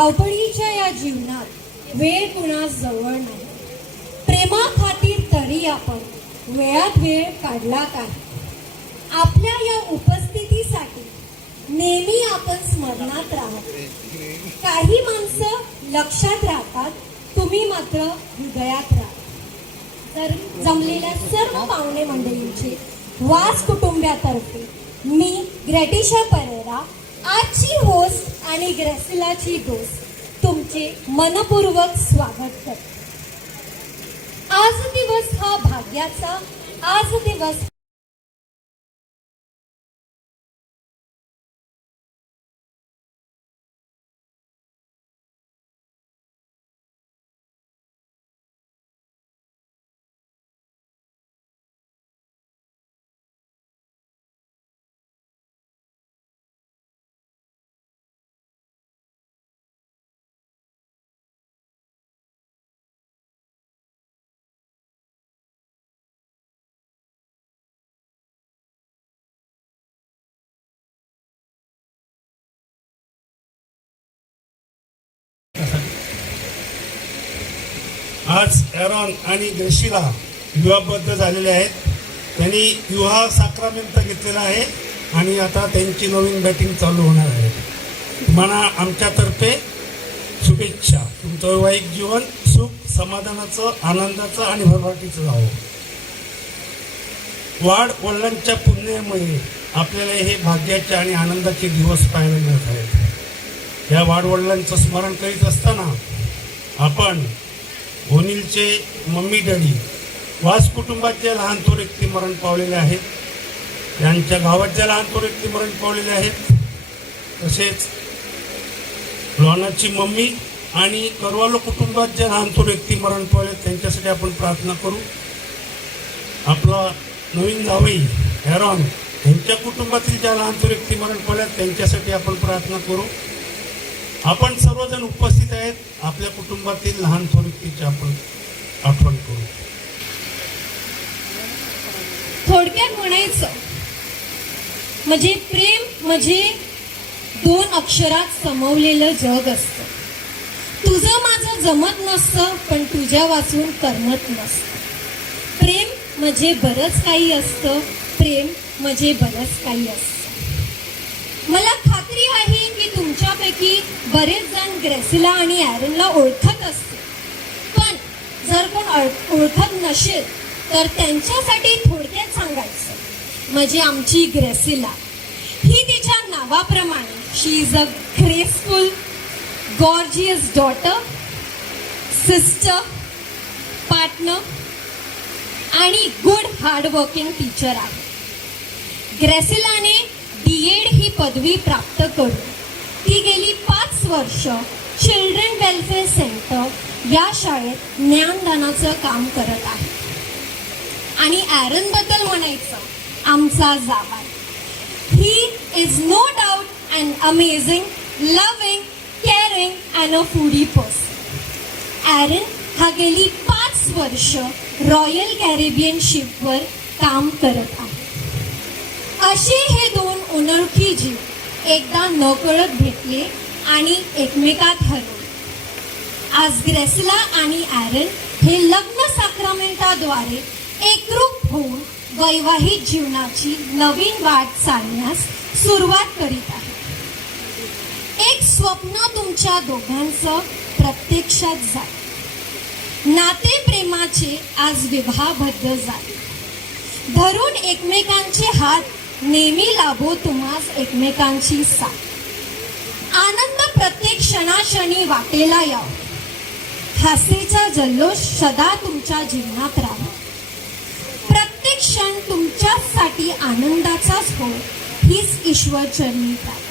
धावपळीच्या या जीवनात वेळ कुणास जवळ नाही. प्रेमाखातीर तरी आपण वेळात वेळ काढला काय? आपल्या या उपस्थितीसाठी नेहमी आपण स्मरणात राहतो. काही माणसं लक्षात राहतात, तुम्ही मात्र हृदयात राहता. तर जमलेल्या सर्व पाहुणे मंडळींचे वास कुटुंबातर्फे मी ग्रेटिशा परेरा, आजची होस्ट आणि ग्रेसिलाची दोस्त, तुमचे मनपूर्वक स्वागत करते. आज दिवस हा भाग्याचा, आज दिवस आज एरॉन आणि ग्रेशिला विवाहबद्ध झालेले आहेत. त्यांनी विवाह साक्रामेंट घेतलेला आहे आणि आता त्यांची नवीन बॅटिंग चालू होणार आहे. तुम्हाला आमच्यातर्फे शुभेच्छा. तुमचं वैवाहिक जीवन सुख समाधानाचं, आनंदाचं आणि भरभराटीचं जावं. वाढ वडिलांच्या पुण्यामुळे आपल्याला हे भाग्याचे आणि आनंदाचे दिवस पाहायला मिळत आहेत. या वाडवडिलांचं स्मरण करीत असताना आपण ओनिलचे मम्मी डॅडी, वास कुटुंबाचे लहान थोर व्यक्ती मरण पावलेले आहेत. त्यांच्या गावाच्या लहान थोर व्यक्ती मरण पावलेले आहेत. तसेच लॉनाची मम्मी आणि करवालो कुटुंबात ज्या लहान थोर व्यक्ती मरण पावले त्यांच्यासाठी आपण प्रार्थना करू. आपला नवीन जावई एरॉन यांच्या कुटुंबातील ज्या लहान थोर व्यक्ती मरण पावल्या त्यांच्यासाठी आपण प्रार्थना करू. आपण सर्वजण उपस्थित आहेत. आपल्या कुटुंबातील लहान थोर व्यक्तीची आपण आठवण करू. थोडक्यात म्हणायचं म्हणजे प्रेम म्हणजे 2 अक्षरात समवलेलं जग असतं. तुझं माझं जमत नसतं, पण तुझ्या वाचून करमत नसतं. प्रेम म्हणजे बरंच काही असतं. प्रेम म्हणजे बरंच काही असतं. मला खात्री आहे की तुमच्यापैकी बरेच जण ग्रेसिला आणि एरनला ओळखत असतील. पण जर कोण ओळखत नसेल तर त्यांच्यासाठी थोडक्यात सांगायचं म्हणजे आमची ग्रेसिला ही तिच्या नावाप्रमाणे she is a graceful, gorgeous daughter, sister, partner आणि गुड हार्डवर्किंग टीचर आहे. ग्रेसिलाने B.Ed ही पदवी प्राप्त करून ती गेली 5 वर्ष चिल्ड्रन वेलफेअर सेंटर या शाळेत ज्ञानदानाचं काम करत आहे. आणि एरनबद्दल म्हणायचं, आमचा जावाई, he is no doubt an amazing, loving, caring and a foodie person. Aaron हा गेली 5 वर्ष रॉयल कॅरेबियन शिपवर काम करत आहे. असे हे 2 अनोळखी जीव एकदा नकळत भेटले आणि एकमेकात हरवले. आज ग्रेसिला आणि एरन हे लग्न साक्रामेंटाद्वारे एकरूप होऊन वैवाहिक जीवनाची नवीन वाट चालण्यास सुरुवात करीत आहे. एक स्वप्न तुमच्या दोघांचं प्रत्यक्षात झाले. नाते प्रेमाचे आज विवाहबद्ध झाले. धरून एकमेकांचे हात नेहमी लाभो तुम्हास एकमेकांची साथ. आनंद प्रत्येक क्षणाक्षणी वाटेला यावं. हास्याचा जल्लोष सदा तुमच्या जीवनात राहावा. प्रत्येक क्षण तुमच्यासाठी आनंदाचाच हो, हीच ईश्वरचरणी प्रार्थना.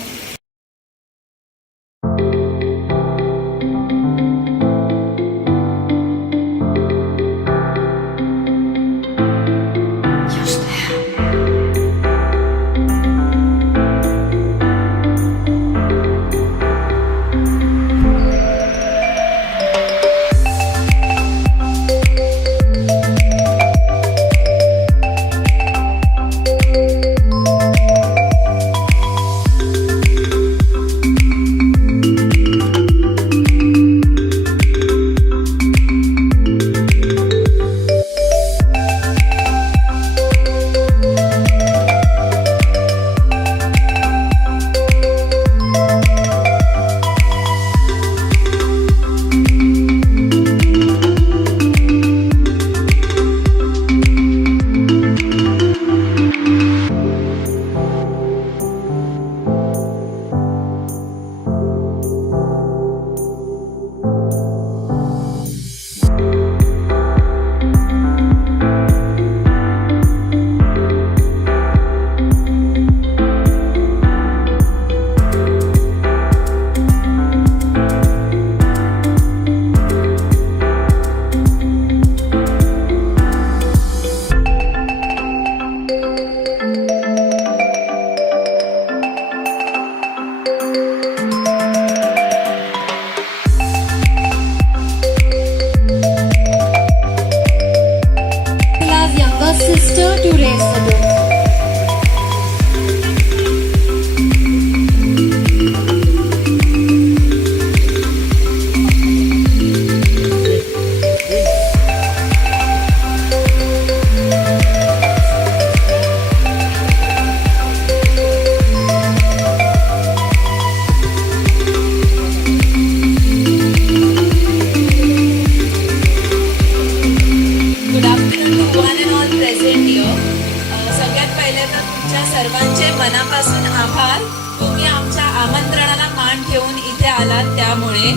त्यामुळे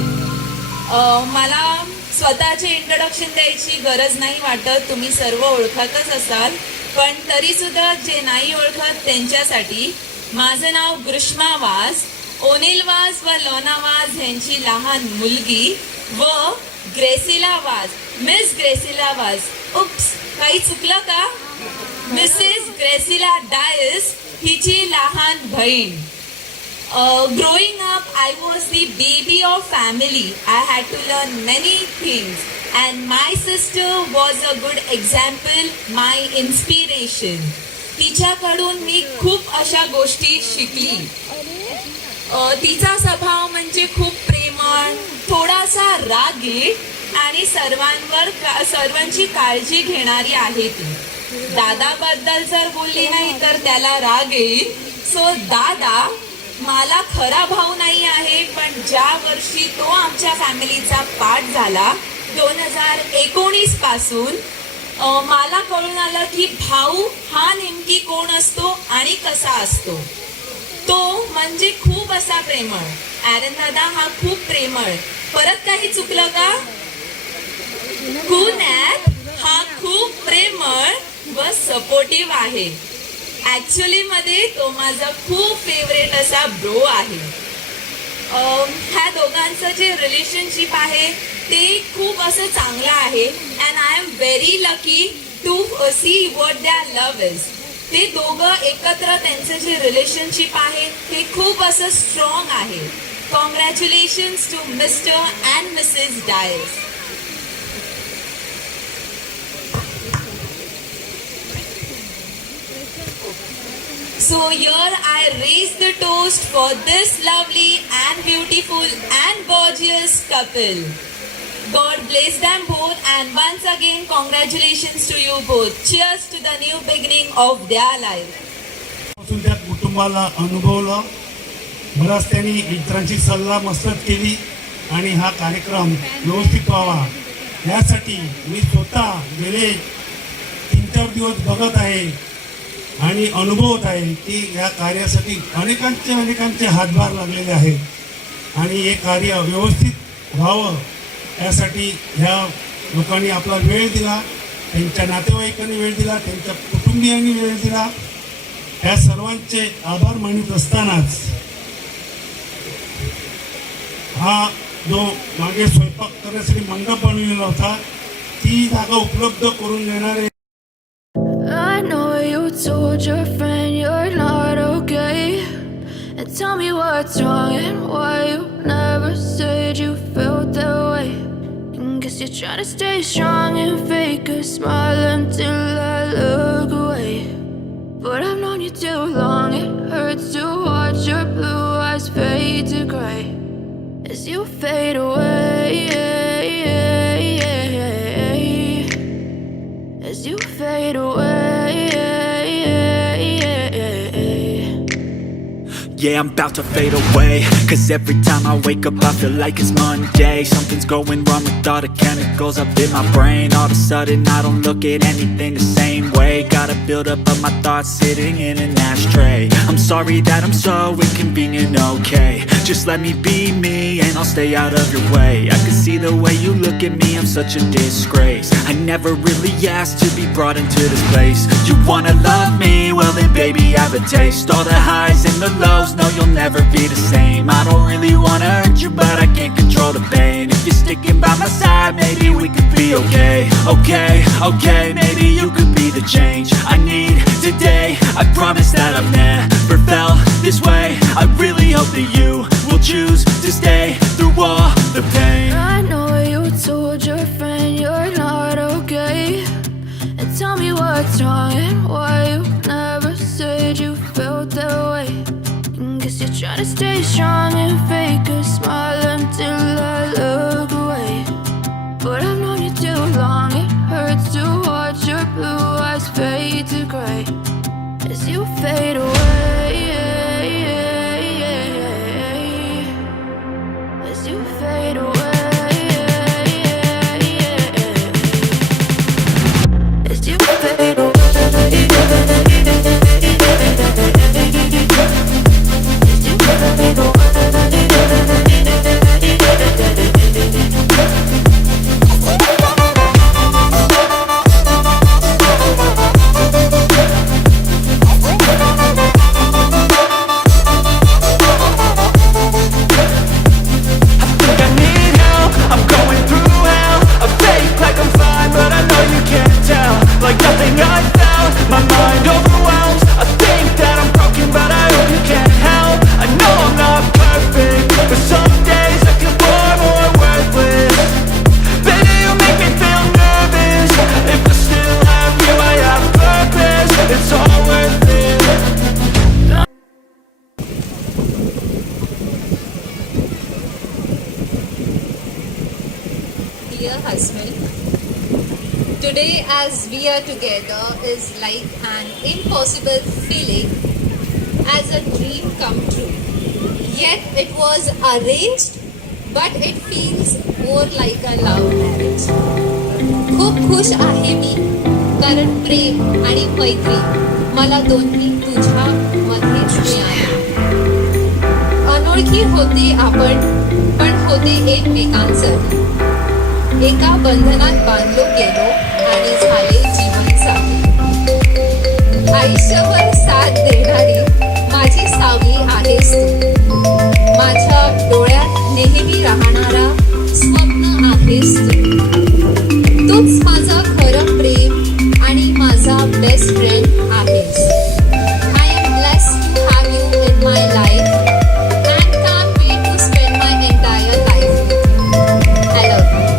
मला स्वतःचे इंट्रोडक्शन द्यायची गरज नाही वाटत, तुम्ही सर्व ओळखतच असाल, पण तरीसुद्धा जे नाही ओळखत त्यांच्यासाठी माझं नाव ग्रीष्मा वाझ, ओनिल वाझ व लोना वाझ यांची लहान मुलगी व Graciela Vaz, miss Graciela Vaz, oops काही चुकलं का, मिसेस ग्रेसिला डायस हिची लहान बहीण. Growing up, I was the baby of family. I had to learn many things, and my sister was a good example, my inspiration. तिच्याकडून मी खूप अशा गोष्टी शिकली. तिचा स्वभाव म्हणजे खूप प्रेमळ, थोडासा रागीट आणि सर्वांची काळजी घेणारी आहे ती. दादाबद्दल जर बोलली नाही तर त्याला राग येईल. सो दादा मला खरा भाऊ नाही आहे, पण ज्या वर्षी तो आमच्या फॅमिलीचा पार्ट झाला 2019 पासून मला कळून आलं की भाऊ हा नेमकी कोण असतो आणि कसा असतो. तो म्हणजे खूप असा प्रेमळ. ॲरन दादा हा खूप प्रेमळ. परत काही चुकलं का? कुनॅत हा खूप प्रेमळ व सपोर्टिव्ह आहे. ॲक्च्युली मध्ये तो माझा खूप फेवरेट असा ब्रो आहे. ह्या दोघांचं जे रिलेशनशिप आहे ते खूप असं चांगलं आहे. And I am very lucky to see what their love is. ते दोघं एकत्र त्यांचं जे रिलेशनशिप आहे ते खूप असं स्ट्रॉंग आहे. Congratulations to Mr and Mrs Dias. So here I raise the toast for this lovely and beautiful and gorgeous couple. God bless them both, and once again congratulations to you both. Cheers to the new beginning of their life. त्या कुटुंबाला अनुभवलं, बराच त्यांनी इतरांची सल्ला मसलत केली आणि हा कार्यक्रम व्यवस्थित व्हावा यासाठी मी स्वतः गेले 3-4 दिवस बघत आहे आणि अनुभवत आहे की या कार्यासाठी अनेकांचे हातभार लागलेले आहेत आणि हे कार्य व्यवस्थित व्हावं यासाठी ह्या लोकांनी आपला वेळ दिला, त्यांच्या नातेवाईकांनी वेळ दिला, त्यांच्या कुटुंबियांनी वेळ दिला. या सर्वांचे आभार मानित असतानाच हा जो मागे स्वयंपाक करण्यासाठी मंडप बनवलेला होता ती जागा उपलब्ध करून देणारे. I know you told your friend you're not okay, and tell me what's wrong and why you never said you felt that way. And guess you're trying to stay strong and fake a smile until I look away. But I've known you too long, it hurts to watch your blue eyes fade to gray as you fade away, as you fade away. Yeah, I'm about to fade away, 'cause every time I wake up I feel like it's Monday. Something's going wrong with all the chemicals up in my brain. All of a sudden I don't look at anything the same way. Got a build up of my thoughts sitting in an ashtray. I'm sorry that I'm so inconvenient, okay. Just let me be me and I'll stay out of your way. I can see the way you look at me, I'm such a disgrace. I never really asked to be brought into this place. You wanna love me? Well then baby I have a taste. All the highs and the lows, no you'll never be the same. I don't really wanna hurt you but I can't control the pain. If you're sticking by my side maybe we could be okay. Okay, maybe you could be the change I need today. I promise that I've never felt this way. I really hope that you will choose to stay through all the pain. I know you told your friend you're not okay, and tell me what's wrong and why you never said you felt that way. And guess you're trying to stay strong and fake a smile until I look away. But I've known you too long, it hurts to watch your blue eyes fade to gray as you fade away, as you fade away. like nothing I found. My mind overwhelms. I think that I'm broken, but I only can't help. I know I'm not perfect, but some days I feel far more worthless. Baby, you make me feel nervous. If I still have you, I have purpose. It's all worth it. Dear husband, today as we are together is like an impossible feeling, as a dream come true. Yet it was arranged, but it feels more like a love marriage. खूप खुश आहे मी, कारण प्रेम आणि मैत्री मला दोन्ही तुझ्या मध्ये मिळाले. अनोळखी होते आपण, पण होते एकमेकांसाठी. एका बंधनात बांधलो गेलो आणि झाले जीवन साथी. आयुष्यभर साथ देणारी माझी सावली आहेस तू. माझ्या डोळ्यात नेहमी राहणारा स्वप्न आहेस तू. तूच माझं खरं प्रेम आणि माझा बेस्ट फ्रेंड आहेस. I am blessed to have you in my life and can't wait to spend my entire life with you. I love you.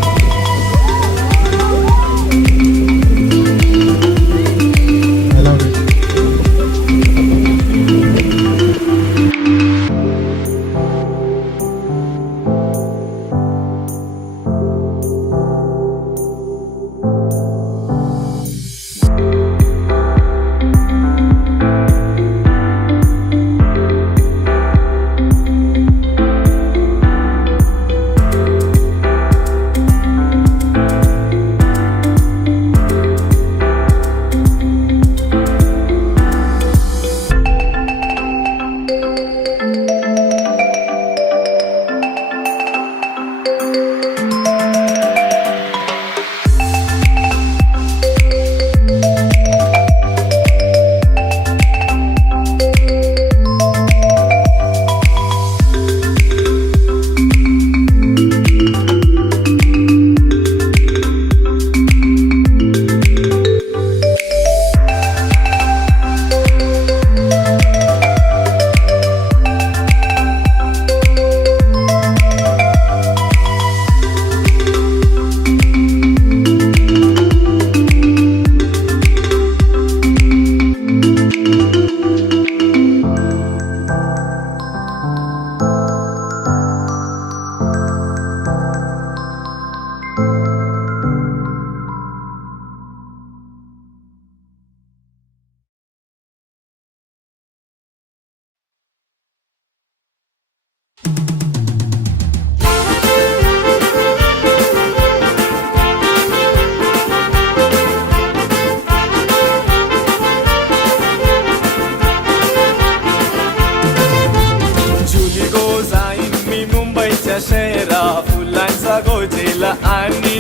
शहरा फुलांचा गोजेला आणि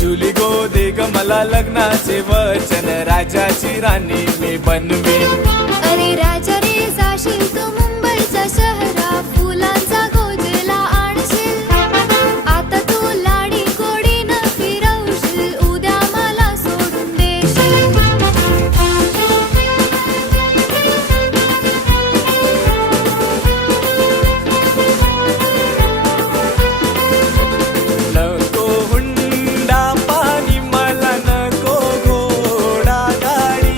जुली गो दे ग मला लग्नाचे वचन राजाची राणी मी बनवीन. अरे राजा रे जाशील तू मुंबईचा शहरा फुलांचा गोजेला आणशील. आता तू लाडी गोडीनं फिरवशील उद्या मला सोडून देशील. नको हुंडा पाणी मला नको घोडा गाडी.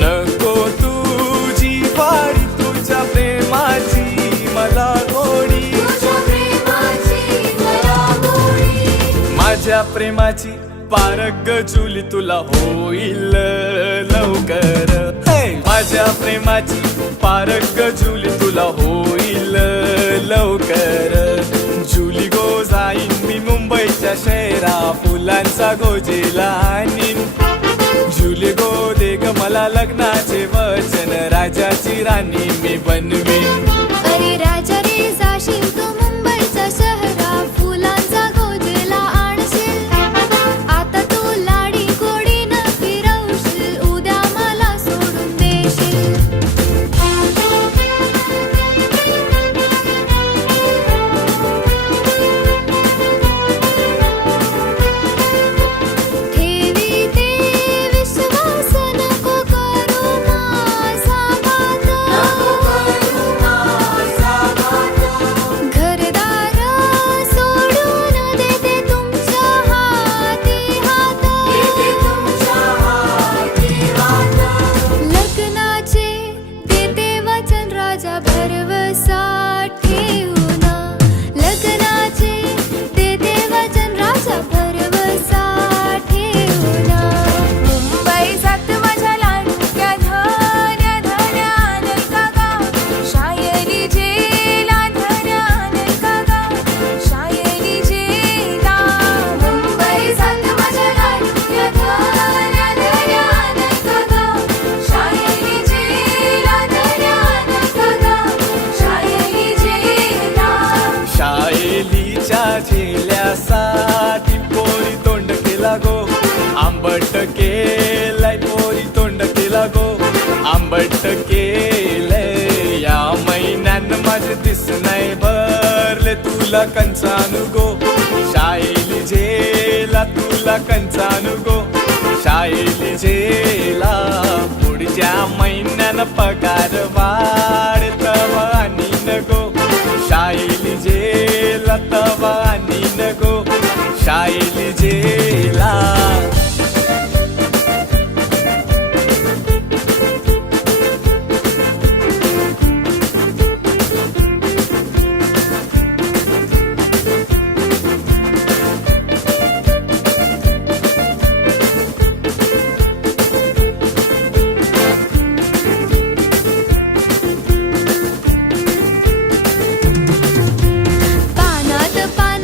नको तुझी वाडी तुझ्या प्रेमाची मला गोडी. माझ्या प्रेमाची पारग जुली तुला होईल लवकर. माझ्या प्रेमाची पारग जुली तुला होईल लवकर. जुली गो जाईन मी मुंबईच्या शहरा फुलांचा गोजेला आणीन. जुली गो दे ग मला लग्नाचे वचन राजाची राणी मी बनवीन. अरे राजा रे जाशील तू मुंबईचा शहरा फुलांचा गोजेला आणशील. आता तू लाडी गोडीनं फिरवशील उद्या मला सोडून देशील. दिसनय भरले तुला कंचानु गो शाळेली झेला तुला कंचानु गो शाळेली झेला पुढच्या महिन्यानं पगार वाढतवा आणि नको शाळेली झेला तवा आणि नको शाळेली झेला पानात पान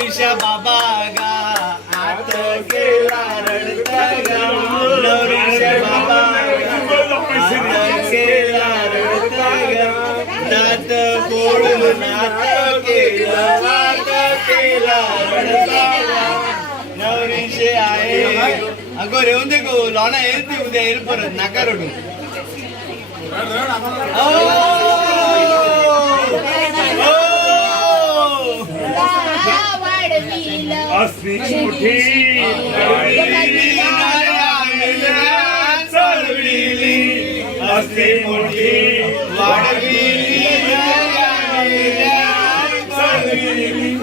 नवरीच्या बाबा गा आत केला रडता गा नवरीच्या बाबा आत केला रडता गा नात कोळून नात केला रडता गा नवरीचे आहे अगो रेवून दे गो लॉना येईल ती उद्या येईल परत नाका रडू असली मोठी चढविली असली मोठी वाढविली चढविली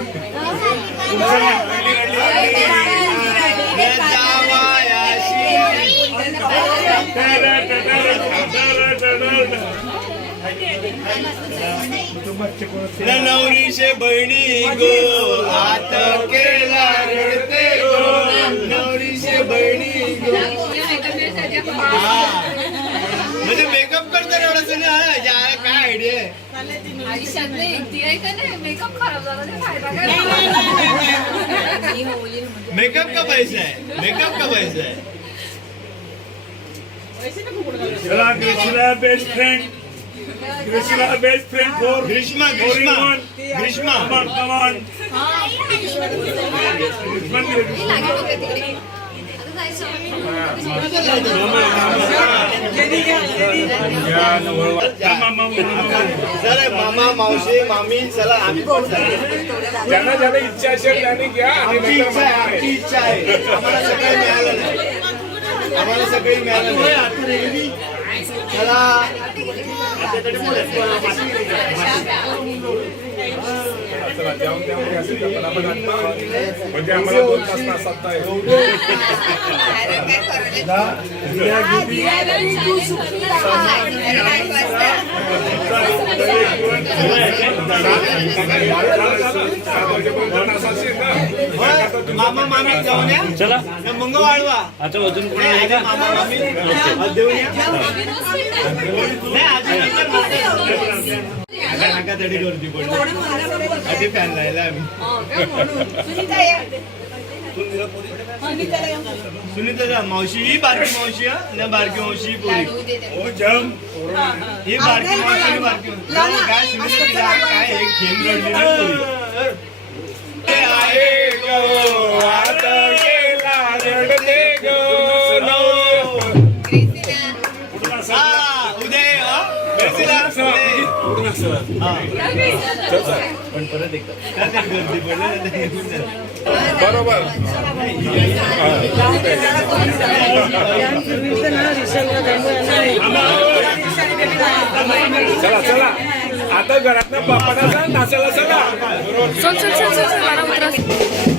नवरीचे बहिणी गो आत केला रडते गो नवरीचे बहिणी गो म्हणजे मेकअप करता एवढंच नाही यार काय आयडिया आयुष्यात नाही एकटी आहे का नाही मेकअप खराब झाला तर फायदा काय मेकअप का पैसा है मेकअप का पैसा है चला Krishna best friend for Grishma Grishma come on चला मामा मावशी मामी चला आम्ही पण ज्यांना ज्याला इच्छा असेल त्यांनी घ्या आमची इच्छा आहे आम्हाला सकाळी मिळालं नाही आम्हाला सकाळी मिळालं नाही चला म्हणजे आम्हाला 2 तास नाचता येईल मामा मामी जाऊन या चला मंग वाढवा आता अजून कोण आहे का मामा मामी देऊन या नाका तडी गर्दी पडली आधी फॅन लायला आम्ही सुनीता मावशी ही बारकी मावशी हा बारकी मावशी पोरी ही बारकी मावशी बारकी काय सुनीता काय एक गेम रडली ना पोरी आहे गो आता गेला रडते गो उदय पण परत एकदा गर्दी पडली बरोबर चला चला आता घरात बापाला नाचायला चला चल चल चल चल